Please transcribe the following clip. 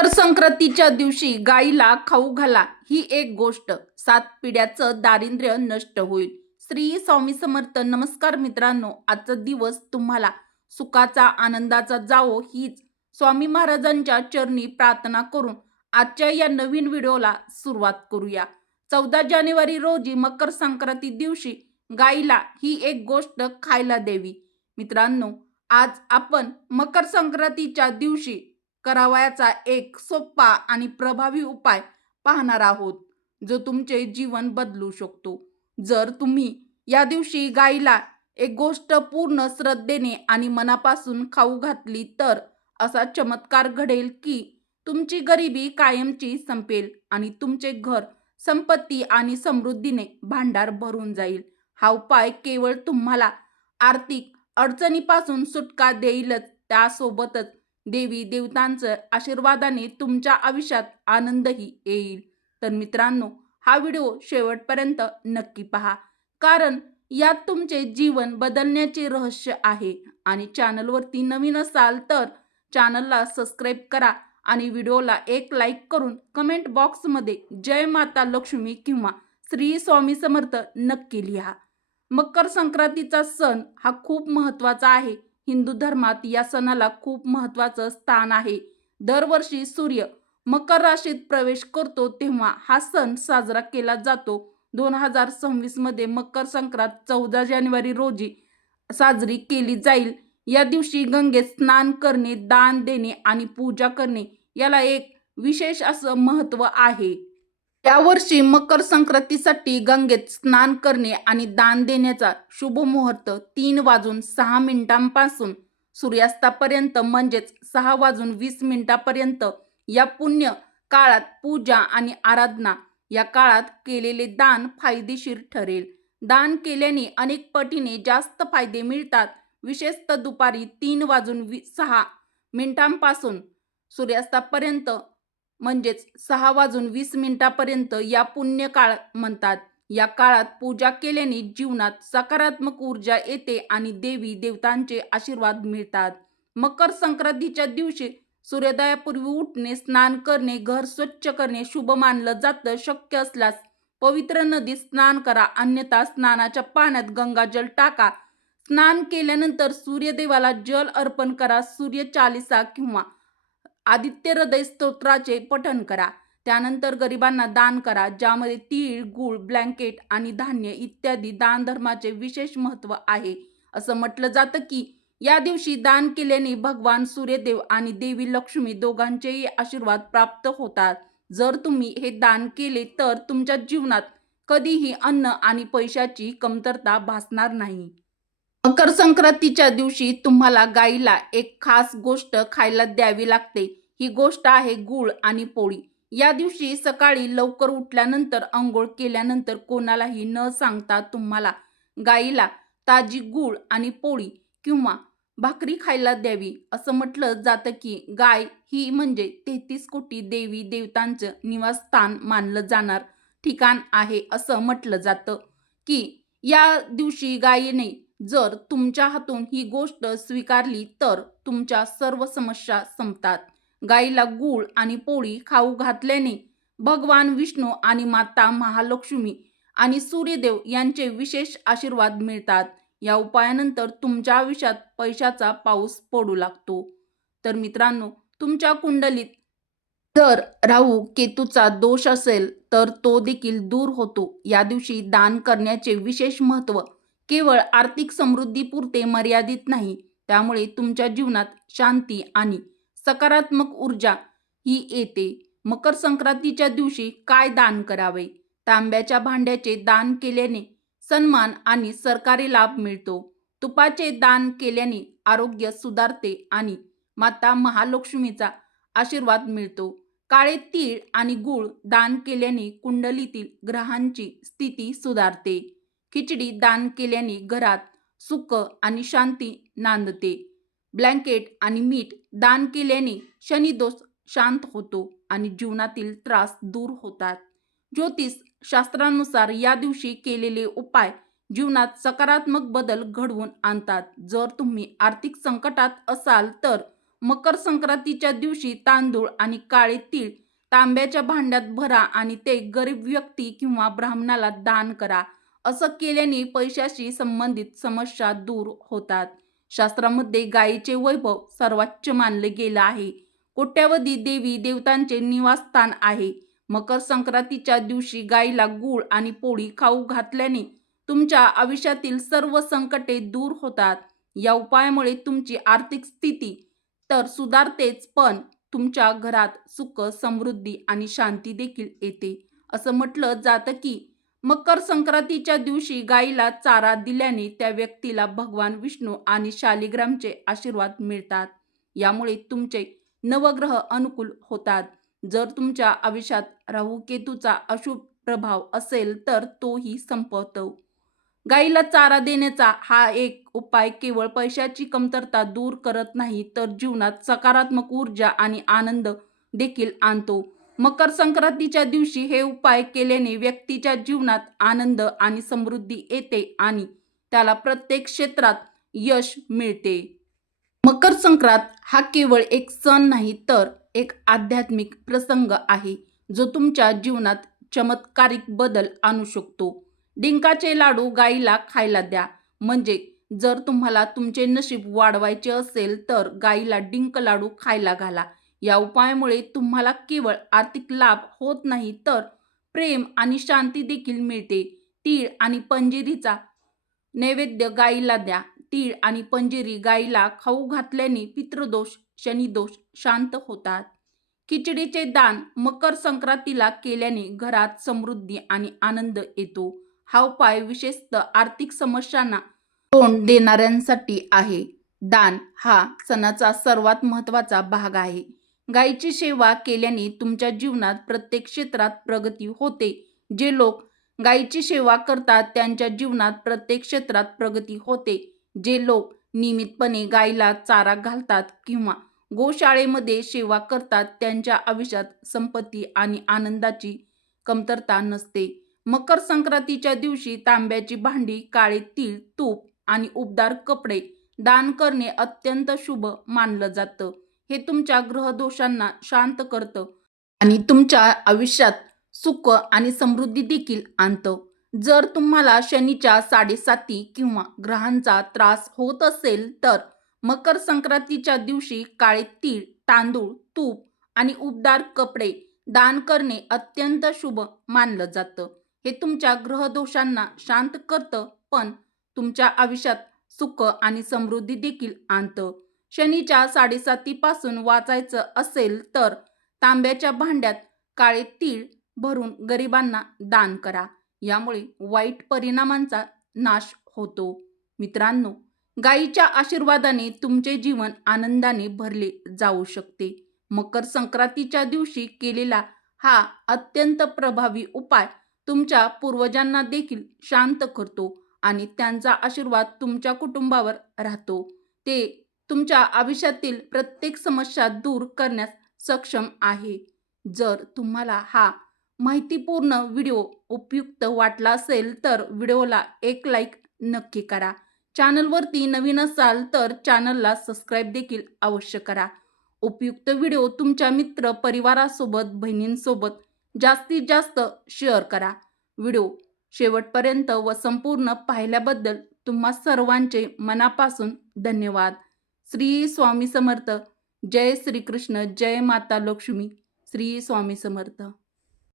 मकर संक्रांतीच्या दिवशी गाईला खाऊ घाला ही एक गोष्ट. सात पिढ्याचं दारिद्र्य नष्ट होईल. श्री स्वामी समर्थ नमस्कार मित्रांनो. आजचा दिवस तुम्हाला सुखाचा आनंदाचा जावो हीच स्वामी महाराजांच्या चरणी प्रार्थना करून आजच्या या नवीन व्हिडिओला सुरुवात करूया. चौदा जानेवारी रोजी मकर संक्रांती दिवशी गाईला ही एक गोष्ट खायला द्यावी. मित्रांनो आज आपण मकर संक्रांतीच्या दिवशी करावयाचा एक सोपा आणि प्रभावी उपाय पाहणार आहोत जो तुमचे जीवन बदलू शकतो. जर तुम्ही या दिवशी गाईला एक गोष्ट पूर्ण श्रद्धेने आणि मनापासून खाऊ घातली तर असा चमत्कार घडेल की तुमची गरिबी कायमची संपेल आणि तुमचे घर संपत्ती आणि समृद्धीने भांडार भरून जाईल. हा उपाय केवळ तुम्हाला आर्थिक अडचणीपासून सुटका देईलच त्यासोबतच देवी देवतांचं आशीर्वादाने तुमच्या आयुष्यात आनंदही येईल. तर मित्रांनो हा व्हिडिओ शेवटपर्यंत नक्की पहा. कारण यात तुमचे जीवन बदलण्याचे रहस्य आहे आणि चॅनलवरती नवीन असाल तर चॅनलला सबस्क्राईब करा आणि व्हिडिओला एक लाईक करून कमेंट बॉक्समध्ये जय माता लक्ष्मी किंवा श्री स्वामी समर्थ नक्की लिहा. मकर संक्रांतीचा सण हा खूप महत्त्वाचा आहे हिंदू धर्मात या सणाला खूप महत्त्वाचं स्थान आहे. दरवर्षी सूर्य मकर राशीत प्रवेश करतो तेव्हा हा सण साजरा केला जातो. दोन हजार सव्वीसमध्ये मकर संक्रांत चौदा जानेवारी रोजी साजरी केली जाईल. या दिवशी गंगेत स्नान करणे दान देणे आणि पूजा करणे याला एक विशेष असं महत्त्व आहे. यावर्षी मकर संक्रांतीसाठी गंगेत स्नान करणे आणि दान देण्याचा शुभ मुहूर्त तीन वाजून सहा मिनिटांपासून सूर्यास्तापर्यंत म्हणजेच सहा वाजून वीस मिनिटापर्यंत या पुण्य काळात पूजा आणि आराधना या काळात केलेले दान फायदेशीर ठरेल. दान केल्याने अनेक पटीने जास्त फायदे मिळतात. विशेषतः दुपारी तीन वाजून वी सहा मिनिटांपासून सूर्यास्तापर्यंत म्हणजेच सहा वाजून वीस मिनिटापर्यंत या पुण्य काळ म्हणतात. या काळात पूजा केल्याने जीवनात सकारात्मक ऊर्जा येते आणि देवी देवतांचे आशीर्वाद मिळतात. मकर संक्रांतीच्या दिवशी सूर्योदयापूर्वी उठणे स्नान करणे घर स्वच्छ करणे शुभ मानलं जातं. शक्य असल्यास पवित्र नदीत स्नान करा. अन्यथा स्नानाच्या पाण्यात गंगाजल टाका. स्नान केल्यानंतर सूर्यदेवाला जल अर्पण करा. सूर्य चालिसा किंवा आदित्य हृदय स्तोत्राचे पठण करा. त्यानंतर गरिबांना दान करा ज्यामध्ये तीळ गूळ ब्लँकेट आणि धान्य इत्यादी दान धर्माचे विशेष महत्त्व आहे. असं म्हटलं जातं की या दिवशी दान केल्याने भगवान सूर्यदेव आणि देवी लक्ष्मी दोघांचेही आशीर्वाद प्राप्त होतात. जर तुम्ही हे दान केले तर तुमच्या जीवनात कधीही अन्न आणि पैशाची कमतरता भासणार नाही. मकर संक्रांतीच्या दिवशी तुम्हाला गाईला एक खास गोष्ट खायला द्यावी लागते. ही गोष्ट आहे गूळ आणि पोळी. या दिवशी सकाळी लवकर उठल्यानंतर आंघोळ केल्यानंतर कोणालाही न सांगता तुम्हाला गाईला ताजी गूळ आणि पोळी किंवा भाकरी खायला द्यावी असं म्हटलं जातं की गाय ही म्हणजे तेहतीस कोटी देवी देवतांचं निवासस्थान मानलं जाणार ठिकाण आहे असं म्हटलं जातं की या दिवशी गायीने जर तुमच्या हातून ही गोष्ट स्वीकारली तर तुमच्या सर्व समस्या संपतात. गाईला गूळ आणि पोळी खाऊ घातल्याने भगवान विष्णू आणि माता महालक्ष्मी आणि सूर्यदेव यांचे विशेष आशीर्वाद मिळतात. या उपायानंतर तुमच्या आयुष्यात पैशाचा पाऊस पडू लागतो. तर मित्रांनो तुमच्या कुंडलीत जर राहू केतूचा दोष असेल तर तो देखील दूर होतो. या दिवशी दान करण्याचे विशेष महत्त्व केवळ आर्थिक समृद्धीपुरते मर्यादित नाही त्यामुळे तुमच्या जीवनात शांती आणि सकारात्मक ऊर्जा ही येते. मकर संक्रांतीच्या दिवशी काय दान करावे? तांब्याच्या भांड्याचे दान केल्याने सन्मान आणि सरकारी लाभ मिळतो. तुपाचे दान केल्याने आरोग्य सुधारते आणि माता महालक्ष्मीचा आशीर्वाद मिळतो. काळे तीळ आणि गूळ दान केल्याने कुंडलीतील ग्रहांची स्थिती सुधारते. खिचडी दान केल्याने घरात सुख आणि शांती नांदते. ब्लँकेट आणि मीठ दान केल्याने शनिदोष शांत होतो आणि जीवनातील त्रास दूर होतात. ज्योतिष शास्त्रानुसार या दिवशी केलेले उपाय जीवनात सकारात्मक बदल घडवून आणतात. जर तुम्ही आर्थिक संकटात असाल तर मकर संक्रांतीच्या दिवशी तांदूळ आणि काळे तीळ तांब्याच्या भांड्यात भरा आणि ते गरीब व्यक्ती किंवा ब्राह्मणाला दान करा. असं केल्याने पैशाशी संबंधित समस्या दूर होतात. शास्त्रामध्ये गायीचे वैभव सर्वोच्च मानले गेलं आहे. कोट्यावधी देवी देवतांचे निवासस्थान आहे. मकर संक्रांतीच्या दिवशी गायीला गूळ आणि पोळी खाऊ घातल्याने तुमच्या आयुष्यातील सर्व संकटे दूर होतात. या उपायामुळे तुमची आर्थिक स्थिती तर सुधारतेच पण तुमच्या घरात सुख समृद्धी आणि शांती देखील येते. असं म्हटलं जातं की मकर संक्रांतीच्या दिवशी गायीला चारा दिल्याने त्या व्यक्तीला भगवान विष्णू आणि शालिग्रामचे आशीर्वाद मिळतात. यामुळे तुमचे नवग्रह अनुकूल होतात. जर तुमच्या आयुष्यात राहू केतूचा अशुभ प्रभाव असेल तर तोही संपवतो. गाईला चारा देण्याचा हा एक उपाय केवळ पैशाची कमतरता दूर करत नाही तर जीवनात सकारात्मक ऊर्जा आणि आनंद देखील आणतो. मकर संक्रांतीच्या दिवशी हे उपाय केल्याने व्यक्तीच्या जीवनात आनंद आणि समृद्धी येते आणि त्याला प्रत्येक क्षेत्रात यश मिळते. मकर संक्रांत हा केवळ एक सण नाही तर एक आध्यात्मिक प्रसंग आहे जो तुमच्या जीवनात चमत्कारिक बदल आणू शकतो. डिंकाचे लाडू गाईला खायला द्या. म्हणजे जर तुम्हाला तुमचे नशीब वाढवायचे असेल तर गाईला डिंक लाडू खायला घाला. या उपायामुळे तुम्हाला केवळ आर्थिक लाभ होत नाही तर प्रेम आणि शांती देखील मिळते. तीळ आणि पंजिरीचा नैवेद्य गाईला द्या. तीळ आणि पंजिरी गाईला खाऊ घातल्याने पितृदोष शनिदोष शांत होतात. खिचडीचे दान मकर संक्रांतीला केल्याने घरात समृद्धी आणि आनंद येतो. हा उपाय विशेषतः आर्थिक समस्यांना तोंड देणाऱ्यांसाठी आहे. दान हा सणाचा सर्वात महत्त्वाचा भाग आहे. गायीची सेवा केल्याने तुमच्या जीवनात प्रत्येक क्षेत्रात प्रगती होते. जे लोक गायीची सेवा करतात त्यांच्या जीवनात प्रत्येक क्षेत्रात प्रगती होते. जे लोक नियमितपणे गायीला चारा घालतात किंवा गोशाळेमध्ये सेवा करतात त्यांच्या आयुष्यात संपत्ती आणि आनंदाची कमतरता नसते. मकर संक्रांतीच्या दिवशी तांब्याची भांडी काळे तीळ तूप आणि उबदार कपडे दान करणे अत्यंत शुभ मानलं जातं. हे तुमच्या ग्रहदोषांना शांत करतं आणि तुमच्या आयुष्यात सुख आणि समृद्धी देखील आणतं. जर तुम्हाला शनीच्या साडेसाती किंवा ग्रहांचा त्रास होत असेल तर मकर संक्रांतीच्या दिवशी काळे तीळ तांदूळ तूप आणि उबदार कपडे दान करणे अत्यंत शुभ मानलं जातं. हे तुमच्या ग्रहदोषांना शांत करतं पण तुमच्या आयुष्यात सुख आणि समृद्धी देखील आणतं. शनीच्या साडेसातीपासून वाचायचं असेल तर तांब्याच्या भांड्यात काळे तीळ भरून गरिबांना दान करा. यामुळे वाईट परिणामांचा नाश होतो. मित्रांनो गायीच्या आशीर्वादाने तुमचे जीवन आनंदाने भरले जाऊ शकते. मकर संक्रांतीच्या दिवशी केलेला हा अत्यंत प्रभावी उपाय तुमच्या पूर्वजांना देखील शांत करतो आणि त्यांचा आशीर्वाद तुमच्या कुटुंबावर राहतो. ते तुमच्या आयुष्यातील प्रत्येक समस्या दूर करण्यास सक्षम आहे. जर तुम्हाला हा माहितीपूर्ण व्हिडिओ उपयुक्त वाटला असेल तर व्हिडिओला एक लाईक नक्की करा. चॅनलवरती नवीन असाल तर चॅनलला सबस्क्राईब देखील अवश्य करा. उपयुक्त व्हिडिओ तुमच्या मित्र परिवारासोबत बहिणींसोबत जास्तीत जास्त शेअर करा. व्हिडिओ शेवटपर्यंत व संपूर्ण पाहिल्याबद्दल तुम्हा सर्वांचे मनापासून धन्यवाद. श्री स्वामी समर्थ. जय श्रीकृष्ण जय माता लक्ष्मी. श्री स्वामी समर्थ.